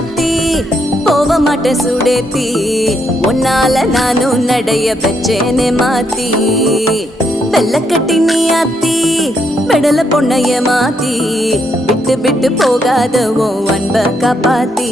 ஆத்தி போக மாட்டேன் சுடேத்தி உன்னால நானும் நடைய பெச்சேனே மாத்தி வெள்ளக்கட்டி நீ ஆத்தி பெடல பொண்ணைய மாத்தி விட்டு விட்டு போகாத உன் அன்ப காப்பாத்தி